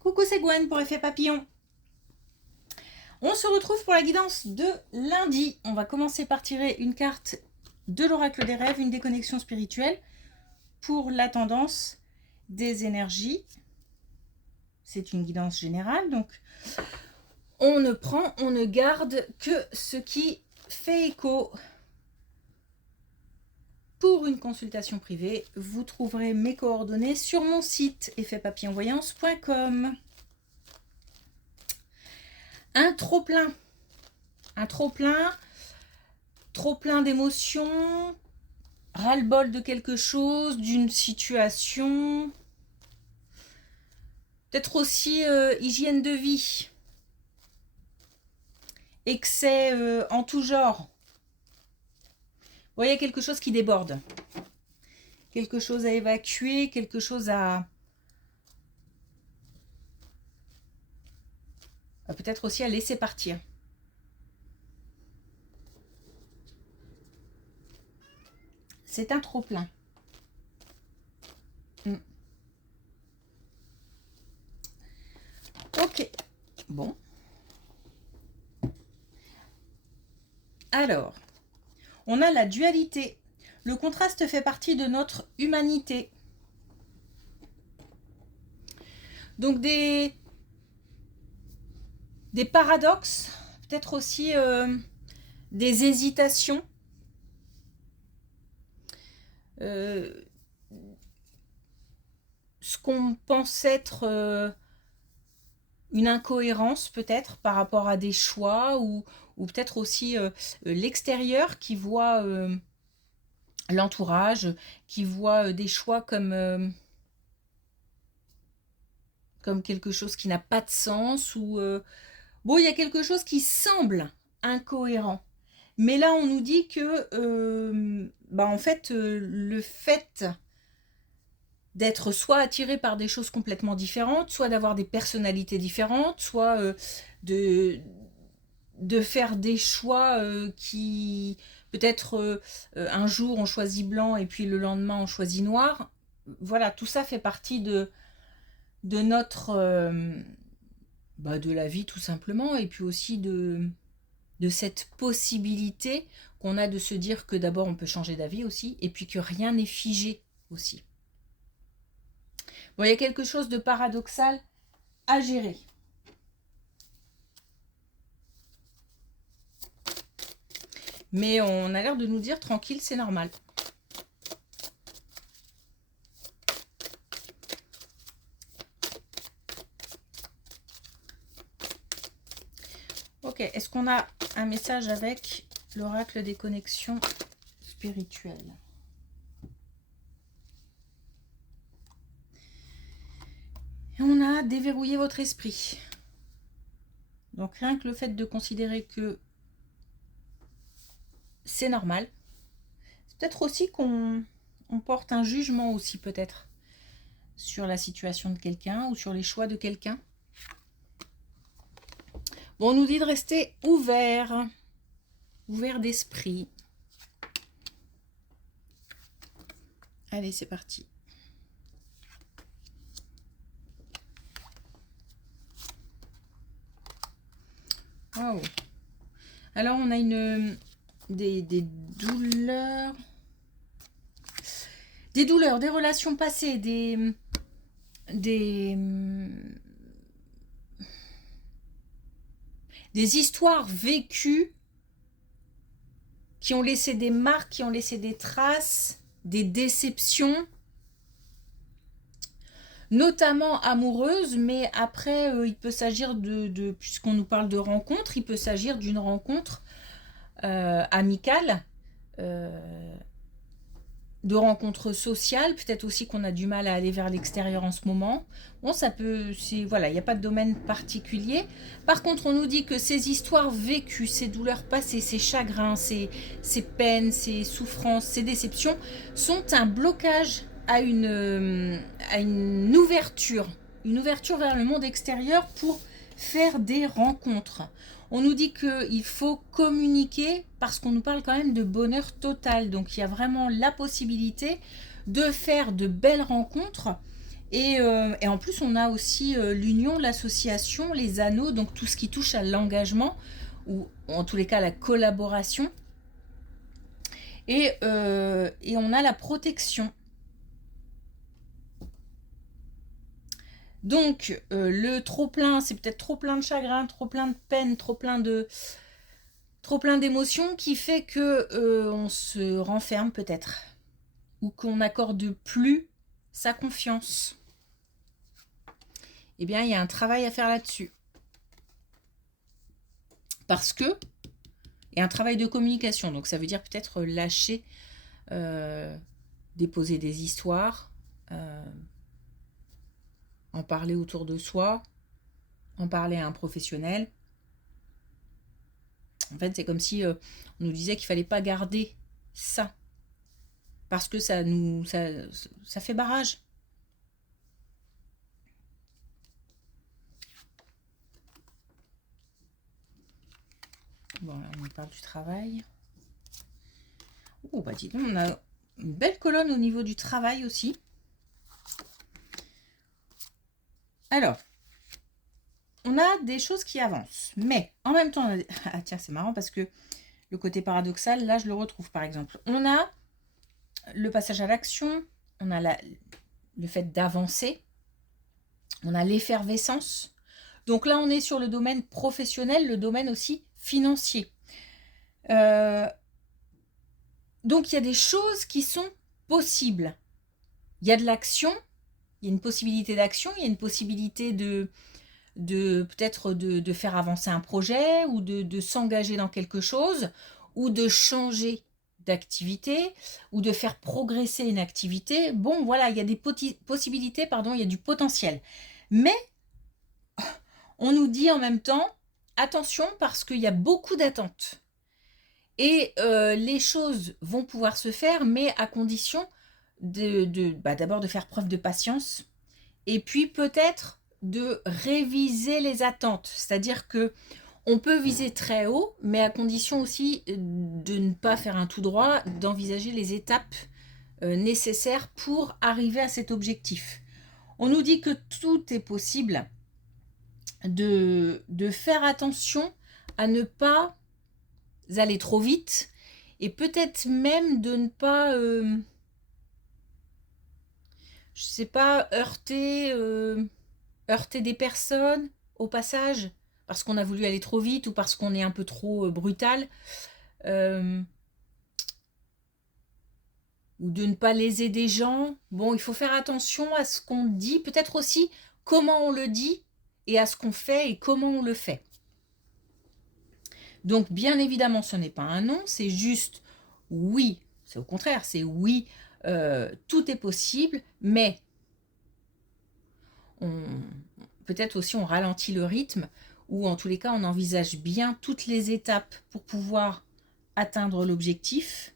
Coucou, c'est Gwen pour Effet Papillon. On se retrouve pour la guidance de lundi. On va commencer par tirer une carte de l'oracle des rêves, une déconnexion spirituelle pour la tendance des énergies. C'est une guidance générale, donc on ne prend, on ne garde que ce qui fait écho. Pour une consultation privée, vous trouverez mes coordonnées sur mon site effetpapillonvoyance.com. Un trop-plein d'émotions, ras-le-bol de quelque chose, d'une situation, peut-être aussi hygiène de vie, excès en tout genre. Vous voyez, quelque chose qui déborde, quelque chose à évacuer, quelque chose à peut-être aussi à laisser partir. C'est un trop-plein. Ok, bon. Alors, on a la dualité. Le contraste fait partie de notre humanité. Donc des paradoxes, peut-être aussi des hésitations. Ce qu'on pense être une incohérence peut-être par rapport à des choix ou peut-être aussi l'extérieur qui voit l'entourage, qui voit des choix comme quelque chose qui n'a pas de sens ou bon, il y a quelque chose qui semble incohérent. Mais là, on nous dit que en fait, le fait d'être soit attiré par des choses complètement différentes, soit d'avoir des personnalités différentes, soit de faire des choix qui, peut-être un jour on choisit blanc et puis le lendemain on choisit noir. Voilà, tout ça fait partie de notre... de la vie tout simplement, et puis aussi de cette possibilité qu'on a de se dire que d'abord on peut changer d'avis aussi, et puis que rien n'est figé aussi. Bon, il y a quelque chose de paradoxal à gérer. Mais on a l'air de nous dire tranquille, c'est normal. Ok, est-ce qu'on a un message avec l'oracle des connexions spirituelles? Et on a déverrouillé votre esprit. Donc rien que le fait de considérer que c'est normal. C'est peut-être aussi qu'on porte un jugement aussi peut-être sur la situation de quelqu'un ou sur les choix de quelqu'un. Bon, on nous dit de rester ouvert d'esprit. Allez, c'est parti. Wow. Alors, on a des douleurs. Des douleurs, des relations passées, des histoires vécues qui ont laissé des marques, qui ont laissé des traces, des déceptions, notamment amoureuses, mais après, il peut s'agir puisqu'on nous parle de rencontre, il peut s'agir d'une rencontre amicale, de rencontres sociales, peut-être aussi qu'on a du mal à aller vers l'extérieur en ce moment. Bon, ça peut, voilà, il n'y a pas de domaine particulier. Par contre, on nous dit que ces histoires vécues, ces douleurs passées, ces chagrins, ces peines, ces souffrances, ces déceptions sont un blocage à une ouverture vers le monde extérieur pour faire des rencontres. On nous dit qu'il faut communiquer parce qu'on nous parle quand même de bonheur total. Donc il y a vraiment la possibilité de faire de belles rencontres Et en plus, on a aussi l'union, l'association, les anneaux, donc tout ce qui touche à l'engagement, ou en tous les cas la collaboration. Et on a la protection. Donc, le trop-plein, c'est peut-être trop plein de chagrin, trop plein de peine, trop plein d'émotions qui fait que on se renferme peut-être, ou qu'on n'accorde plus sa confiance. Eh bien, il y a un travail à faire là-dessus. Parce que, et un travail de communication, donc ça veut dire peut-être lâcher, déposer des histoires, en parler autour de soi, en parler à un professionnel. En fait, c'est comme si on nous disait qu'il ne fallait pas garder ça, parce que ça fait barrage. Bon, là, on parle du travail. Oh, bah dis donc, on a une belle colonne au niveau du travail aussi. Alors, on a des choses qui avancent, mais en même temps, ah tiens, c'est marrant parce que le côté paradoxal, là, je le retrouve par exemple. On a le passage à l'action, on a le fait d'avancer, on a l'effervescence. Donc là, on est sur le domaine professionnel, le domaine aussi financier. Donc il y a des choses qui sont possibles. Il y a de l'action, il y a une possibilité d'action, il y a une possibilité de peut-être de faire avancer un projet, ou de s'engager dans quelque chose, ou de changer d'activité, ou de faire progresser une activité. Bon, voilà, il y a des possibilités, pardon, il y a du potentiel. Mais on nous dit en même temps, attention, parce qu'il y a beaucoup d'attentes. Et les choses vont pouvoir se faire, mais à condition d'abord de faire preuve de patience, et puis peut-être de réviser les attentes. C'est-à-dire que on peut viser très haut, mais à condition aussi de ne pas faire un tout droit, d'envisager les étapes nécessaires pour arriver à cet objectif. On nous dit que tout est possible, de faire attention à ne pas aller trop vite, et peut-être même de ne pas, je sais pas, heurter des personnes au passage, parce qu'on a voulu aller trop vite, ou parce qu'on est un peu trop brutal, ou de ne pas léser des gens. Bon, il faut faire attention à ce qu'on dit, peut-être aussi comment on le dit, et à ce qu'on fait et comment on le fait. Donc, bien évidemment, ce n'est pas un non, c'est juste oui, c'est au contraire, c'est oui, tout est possible, mais peut-être aussi on ralentit le rythme, ou en tous les cas, on envisage bien toutes les étapes pour pouvoir atteindre l'objectif.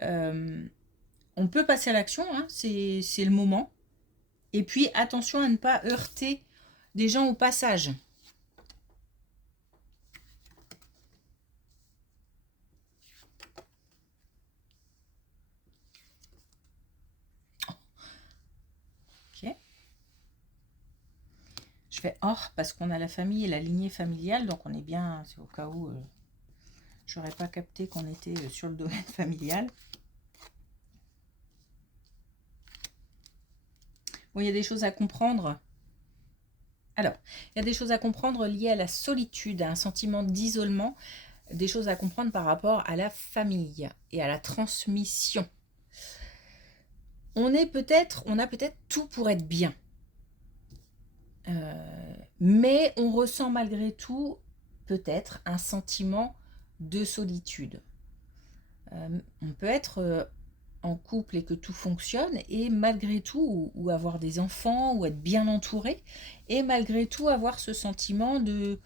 On peut passer à l'action, hein, c'est le moment. Et puis, attention à ne pas heurter des gens au passage. Ok. Je fais or parce qu'on a la famille et la lignée familiale, donc on est bien, c'est au cas où j'aurais pas capté qu'on était sur le domaine familial. Bon, il y a des choses à comprendre. Alors, il y a des choses à comprendre liées à la solitude, à un sentiment d'isolement, des choses à comprendre par rapport à la famille et à la transmission. On a peut-être tout pour être bien. Mais on ressent malgré tout peut-être un sentiment de solitude. On peut être en couple et que tout fonctionne, et malgré tout, ou avoir des enfants, ou être bien entouré, et malgré tout avoir ce sentiment de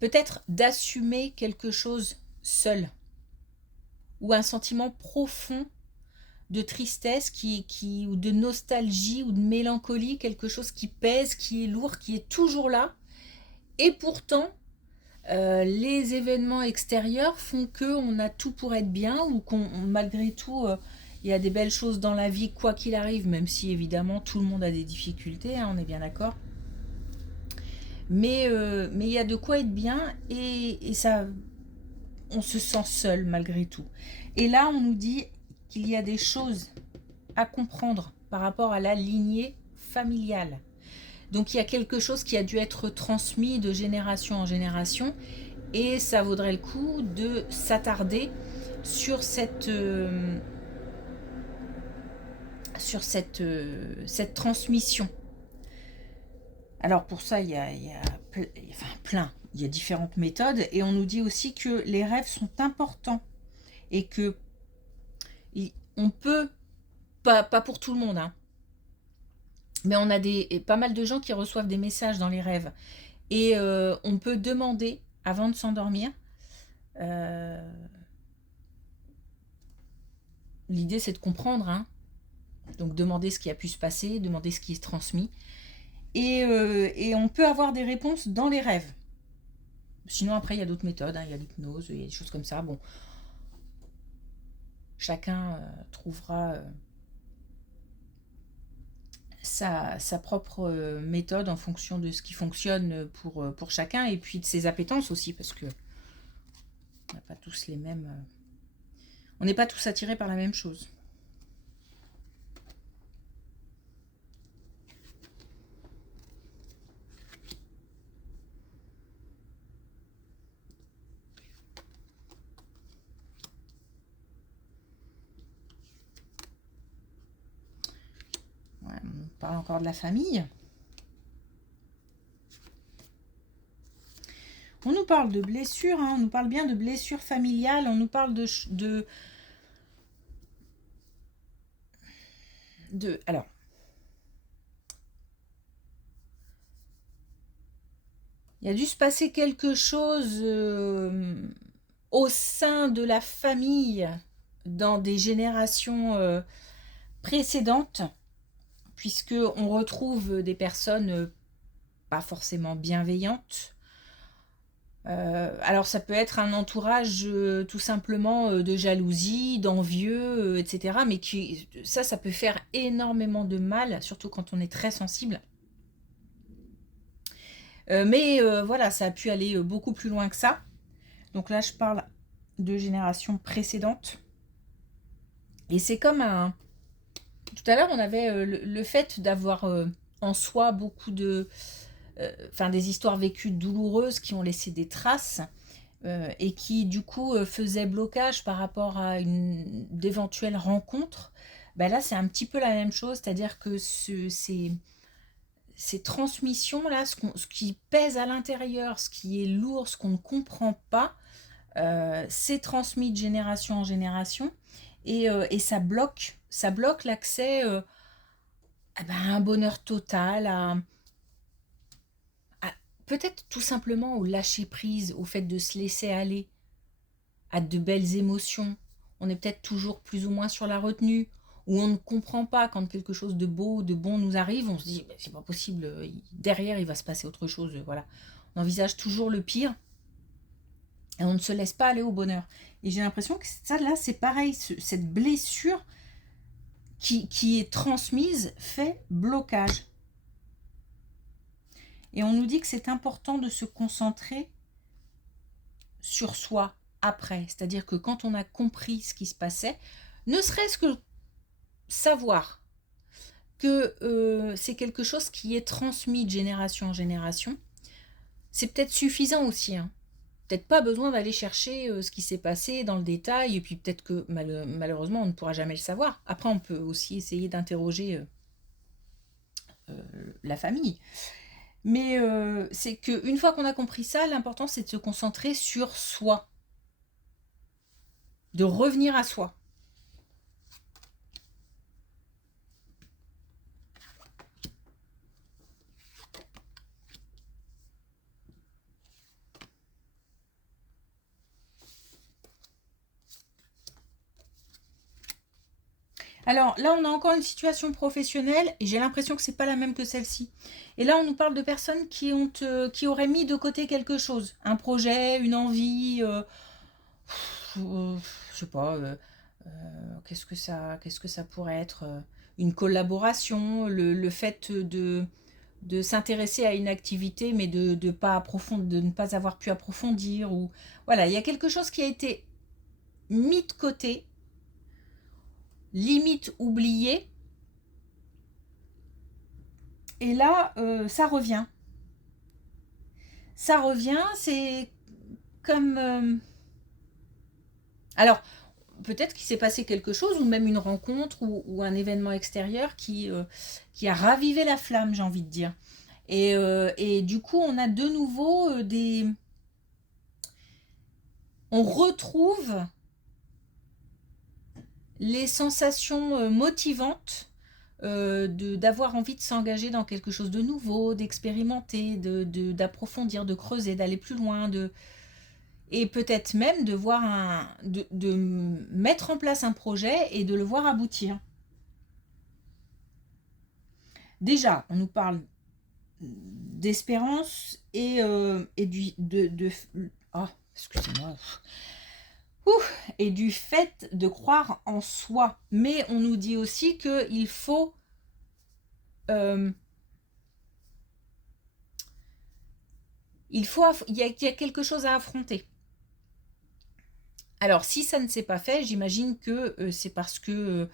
peut-être d'assumer quelque chose seul, ou un sentiment profond de tristesse ou de nostalgie, ou de mélancolie, quelque chose qui pèse, qui est lourd, qui est toujours là, et pourtant Les événements extérieurs font qu'on a tout pour être bien ou qu'on malgré tout il y a des belles choses dans la vie quoi qu'il arrive, même si évidemment tout le monde a des difficultés, hein, on est bien d'accord. Mais il y a de quoi être bien et ça, on se sent seul malgré tout. Et là, on nous dit qu'il y a des choses à comprendre par rapport à la lignée familiale. Donc il y a quelque chose qui a dû être transmis de génération en génération et ça vaudrait le coup de s'attarder sur cette transmission. Alors pour ça, enfin, plein, il y a différentes méthodes et on nous dit aussi que les rêves sont importants et que on peut, pas pour tout le monde, hein, mais on a pas mal de gens qui reçoivent des messages dans les rêves et on peut demander avant de s'endormir. L'idée c'est de comprendre, hein, donc demander ce qui a pu se passer, demander ce qui est transmis et on peut avoir des réponses dans les rêves. Sinon après il y a d'autres méthodes, hein, il y a l'hypnose, il y a des choses comme ça. Bon, chacun trouvera sa propre méthode en fonction de ce qui fonctionne pour chacun et puis de ses appétences aussi parce que on n'a pas tous les mêmes. On n'est pas tous attirés par la même chose. Ouais, on parle encore de la famille. On nous parle de blessures, hein, on nous parle bien de blessures familiales, on nous parle alors, il y a dû se passer quelque chose au sein de la famille dans des générations précédentes, puisque on retrouve des personnes pas forcément bienveillantes. Alors ça peut être un entourage tout simplement de jalousie, d'envieux, etc. Mais ça peut faire énormément de mal, surtout quand on est très sensible. Mais voilà, ça a pu aller beaucoup plus loin que ça. Donc là, je parle de générations précédentes. Et c'est comme un... Tout à l'heure, on avait le fait d'avoir en soi beaucoup des histoires vécues douloureuses qui ont laissé des traces et qui, du coup, faisaient blocage par rapport à d'éventuelles rencontres. Ben là, c'est un petit peu la même chose, c'est-à-dire que ces transmissions-là, ce qui pèse à l'intérieur, ce qui est lourd, ce qu'on ne comprend pas, c'est transmis de génération en génération et ça bloque l'accès à un bonheur total, peut-être tout simplement au lâcher prise, au fait de se laisser aller à de belles émotions. On est peut-être toujours plus ou moins sur la retenue, ou on ne comprend pas quand quelque chose de beau, de bon nous arrive, on se dit bah, c'est pas possible, derrière il va se passer autre chose, voilà. On envisage toujours le pire et on ne se laisse pas aller au bonheur. Et j'ai l'impression que ça là c'est pareil, cette blessure qui est transmise fait blocage. Et on nous dit que c'est important de se concentrer sur soi après. C'est-à-dire que quand on a compris ce qui se passait, ne serait-ce que savoir que c'est quelque chose qui est transmis de génération en génération, c'est peut-être suffisant aussi. Hein. Peut-être pas besoin d'aller chercher ce qui s'est passé dans le détail, et puis peut-être que malheureusement on ne pourra jamais le savoir. Après on peut aussi essayer d'interroger la famille. Mais c'est qu'une fois qu'on a compris ça, l'important c'est de se concentrer sur soi, de revenir à soi. Alors là, on a encore une situation professionnelle et j'ai l'impression que c'est pas la même que celle-ci. Et là, on nous parle de personnes qui auraient mis de côté quelque chose, un projet, une envie, je sais pas, qu'est-ce que ça pourrait être, une collaboration, le fait de s'intéresser à une activité, mais de ne pas avoir pu approfondir, ou voilà, il y a quelque chose qui a été mis de côté, limite oublié, et là, ça revient. Ça revient, c'est comme... Alors, peut-être qu'il s'est passé quelque chose, ou même une rencontre, ou un événement extérieur qui a ravivé la flamme, j'ai envie de dire. Et du coup, on a de nouveau des... On retrouve les sensations motivantes d'avoir envie de s'engager dans quelque chose de nouveau, d'expérimenter, d'approfondir, de creuser, d'aller plus loin, et peut-être même de mettre en place un projet et de le voir aboutir. Déjà, on nous parle d'espérance et oh, excusez-moi. Et du fait de croire en soi. Mais on nous dit aussi qu'il faut il y a quelque chose à affronter. Alors, si ça ne s'est pas fait, j'imagine que c'est parce que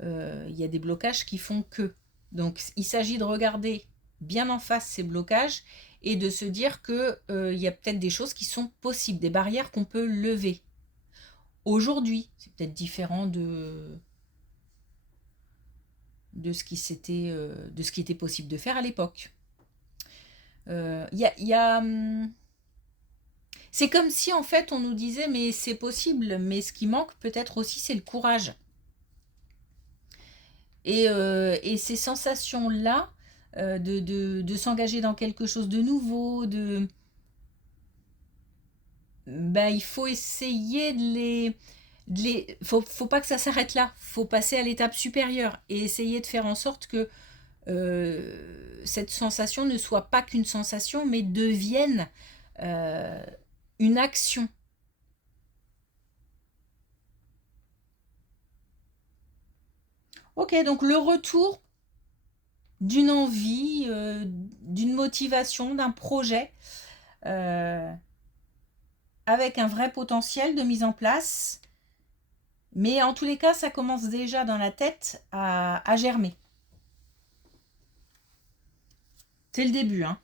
il y a des blocages qui font que. Donc, il s'agit de regarder bien en face ces blocages et de se dire que il y a peut-être des choses qui sont possibles, des barrières qu'on peut lever. Aujourd'hui, c'est peut-être différent de ce qui était possible de faire à l'époque. C'est comme si en fait on nous disait mais c'est possible, mais ce qui manque peut-être aussi c'est le courage. Et ces sensations-là, de s'engager dans quelque chose de nouveau, il faut essayer faut pas que ça s'arrête là, faut passer à l'étape supérieure et essayer de faire en sorte que cette sensation ne soit pas qu'une sensation, mais devienne une action. Ok, donc le retour d'une envie, d'une motivation, d'un projet, avec un vrai potentiel de mise en place. Mais en tous les cas, ça commence déjà dans la tête à germer. C'est le début, hein.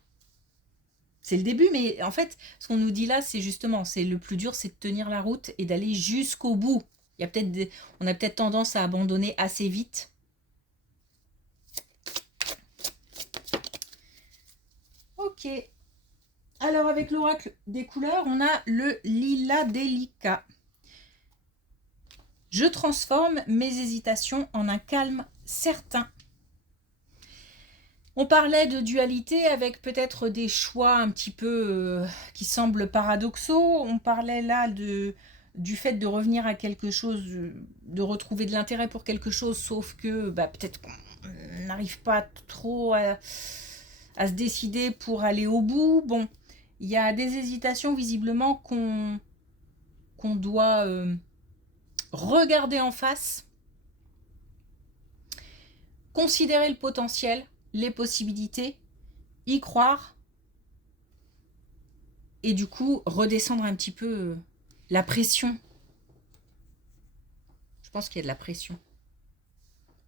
C'est le début, mais en fait, ce qu'on nous dit là, c'est justement, c'est le plus dur, c'est de tenir la route et d'aller jusqu'au bout. On a peut-être tendance à abandonner assez vite. Ok. Alors, avec l'oracle des couleurs, on a le lilas délicat. Je transforme mes hésitations en un calme certain. On parlait de dualité avec peut-être des choix un petit peu qui semblent paradoxaux. On parlait là du fait de revenir à quelque chose, de retrouver de l'intérêt pour quelque chose, sauf que peut-être qu'on n'arrive pas trop à se décider pour aller au bout. Bon, il y a des hésitations visiblement qu'on doit regarder en face, considérer le potentiel, les possibilités, y croire, et du coup redescendre un petit peu la pression. Je pense qu'il y a de la pression.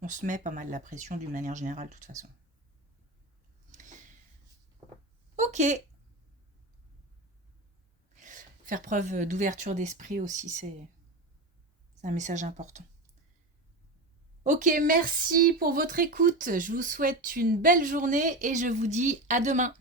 On se met pas mal la pression d'une manière générale de toute façon. Ok. Faire preuve d'ouverture d'esprit aussi, c'est un message important. Ok, merci pour votre écoute. Je vous souhaite une belle journée et je vous dis à demain.